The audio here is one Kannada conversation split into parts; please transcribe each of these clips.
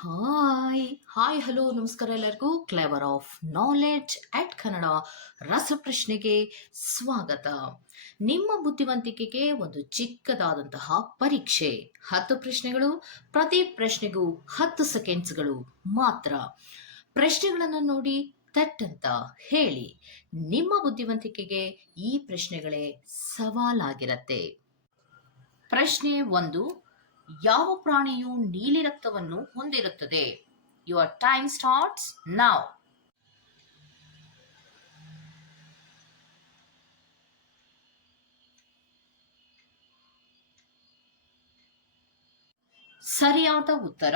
ಹಾಯ್ ಹಾಯ್ ಹಲೋ ನಮಸ್ಕಾರ ಎಲ್ಲರಿಗೂ clever of knowledge at Kannada ರಸಪ್ರಶ್ನೆಗೆ ಸ್ವಾಗತ. ನಿಮ್ಮ ಬುದ್ಧಿವಂತಿಕೆಗೆ ಒಂದು ಚಿಕ್ಕದಾದಂತಹ ಪರೀಕ್ಷೆ. 10 ಪ್ರಶ್ನೆಗಳು, ಪ್ರತಿ ಪ್ರಶ್ನೆಗೂ 10 ಸೆಕೆಂಡ್ಸ್ಗಳು ಮಾತ್ರ. ಪ್ರಶ್ನೆಗಳನ್ನು ನೋಡಿ ತಟ್ಟಂತ ಹೇಳಿ. ನಿಮ್ಮ ಬುದ್ಧಿವಂತಿಕೆಗೆ ಈ ಪ್ರಶ್ನೆಗಳೇ ಸವಾಲಾಗಿರತ್ತೆ. ಪ್ರಶ್ನೆ 1. ಯಾವ ಪ್ರಾಣಿಯು ನೀಲಿ ರಕ್ತವನ್ನು ಹೊಂದಿರುತ್ತದೆ? Your time starts now. ಸರಿಯಾದ ಉತ್ತರ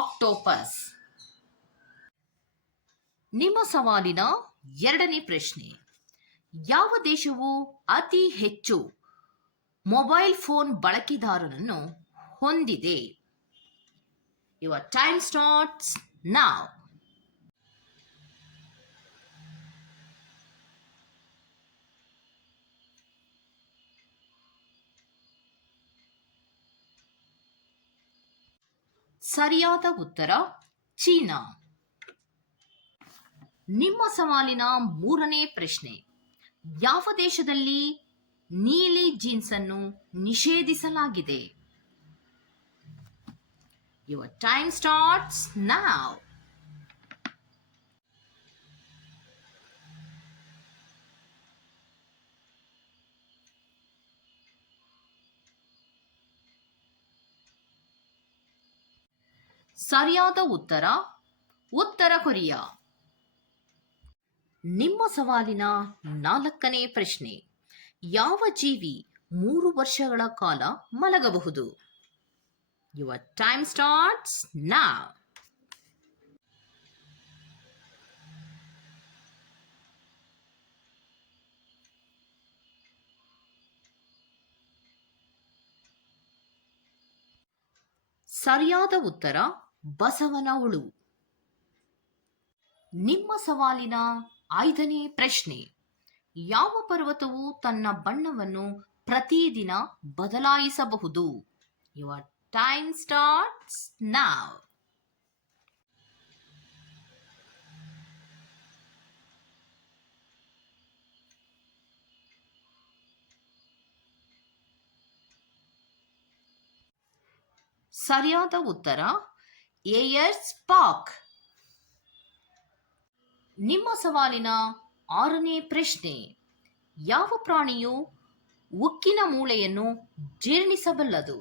ಆಕ್ಟೋಪಸ್. ನಿಮ್ಮ ಸವಾಲಿನ ಎರಡನೇ ಪ್ರಶ್ನೆ. ಯಾವ ದೇಶವು ಅತಿ ಹೆಚ್ಚು ಮೊಬೈಲ್ ಫೋನ್ ಬಳಕೆದಾರರನ್ನು ಹೊಂದಿದೆ? Your time starts now. ಸರಿಯಾದ ಉತ್ತರ ಚೀನಾ. ನಿಮ್ಮ ಸವಾಲಿನ ಮೂರನೇ ಪ್ರಶ್ನೆ. ಯಾವ ದೇಶದಲ್ಲಿ ನೀಲಿ ಜೀನ್ಸ್ ಅನ್ನು ನಿಷೇಧಿಸಲಾಗಿದೆ? Your time starts now. ಸರಿಯಾದ ಉತ್ತರ ಉತ್ತರ ಕೊರಿಯಾ. ನಿಮ್ಮ ಸವಾಲಿನ ನಾಲ್ಕನೇ ಪ್ರಶ್ನೆ. ಯಾವ ಜೀವಿ 3 ವರ್ಷಗಳ ಕಾಲ ಮಲಗಬಹುದು? Your time starts now. ಸರಿಯಾದ ಉತ್ತರ ಬಸವನ ಹುಳು. ನಿಮ್ಮ ಸವಾಲಿನ 5ನೇ ಪ್ರಶ್ನೆ. ಯಾವ ಪರ್ವತವು ತನ್ನ ಬಣ್ಣವನ್ನು ಪ್ರತಿದಿನ ಬದಲಾಯಿಸಬಹುದು? Your time starts now. ಸರಿಯಾದ ಉತ್ತರ ಏಯರ್ಸ್ ಪಾಕ್. ನಿಮ್ಮ ಸವಾಲಿನ 6ನೇ ಪ್ರಶ್ನೆ. ಯಾವ ಪ್ರಾಣಿಯು ಉಕ್ಕಿನ ಮೂಳೆಯನ್ನು ಜೀರ್ಣಿಸಬಲ್ಲದು?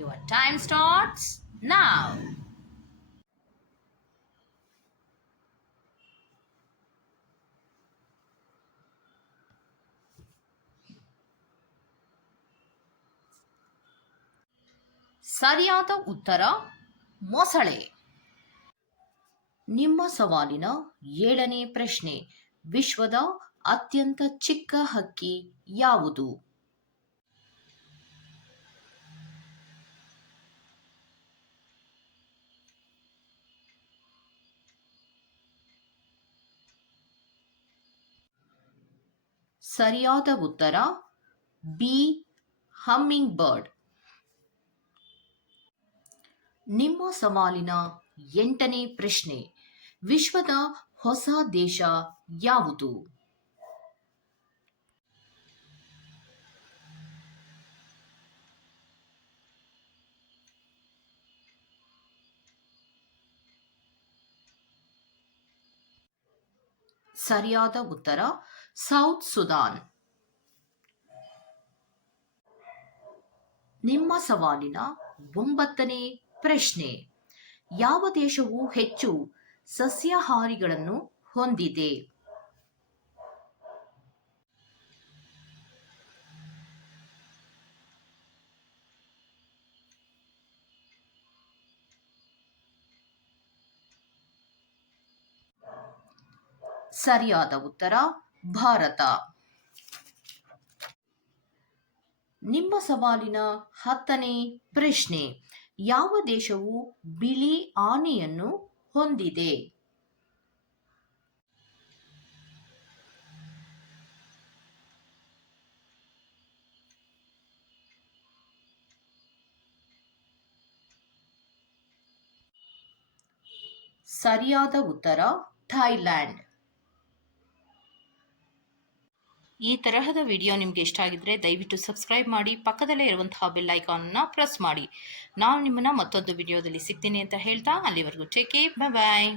Your time starts now. ಸರಿಯಾದ ಉತ್ತರ ಮೊಸಳೆ. ನಿಮ್ಮ ಸವಾಲಿನ 7ನೇ ಪ್ರಶ್ನೆ. ವಿಶ್ವದ ಅತ್ಯಂತ ಚಿಕ್ಕ ಹಕ್ಕಿ ಯಾವುದು? ಸರಿಯಾದ ಉತ್ತರ ಬಿ ಹಮ್ಮಿಂಗ್ ಬರ್ಡ್. ನಿಮ್ಮ ಸವಾಲಿನ 8ನೇ ಪ್ರಶ್ನೆ. ವಿಶ್ವದ ಹೊಸ ದೇಶ ಯಾವುದು? ಸರಿಯಾದ ಉತ್ತರ ಸೌತ್ ಸುದಾನ್. ನಿಮ್ಮ ಸವಾಲಿನ 9ನೇ ಪ್ರಶ್ನೆ. ಯಾವ ದೇಶವು ಹೆಚ್ಚು ಸಸ್ಯಾಹಾರಿಗಳನ್ನು ಹೊಂದಿದೆ? ಸರಿಯಾದ ಉತ್ತರ ಭಾರತ. ನಿಮ್ಮ ಸವಾಲಿನ 10ನೇ ಪ್ರಶ್ನೆ. ಯಾವ ದೇಶವು ಬಿಳಿ ಆನೆಯನ್ನು ಹೊಂದಿದೆ? ಸರಿಯಾದ ಉತ್ತರ ಥೈಲ್ಯಾಂಡ್. ಈ ತರಹದ ವಿಡಿಯೋ ನಿಮಗೆ ಇಷ್ಟ ಆಗಿದ್ರೆ ದಯವಿಟ್ಟು ಸಬ್ಸ್ಕ್ರೈಬ್ ಮಾಡಿ, ಪಕ್ಕದಲ್ಲೇ ಇರುವಂತಹ ಬೆಲ್ ಐಕಾನ್ನ ಪ್ರೆಸ್ ಮಾಡಿ. ನಾನು ನಿಮ್ಮನ್ನ ಮತ್ತೊಂದು ವಿಡಿಯೋದಲ್ಲಿ ಸಿಗ್ತೀನಿ ಅಂತ ಹೇಳ್ತಾ, ಅಲ್ಲಿವರೆಗೂ ಟೇಕ್ ಕೇರ್, ಬಾಯ್.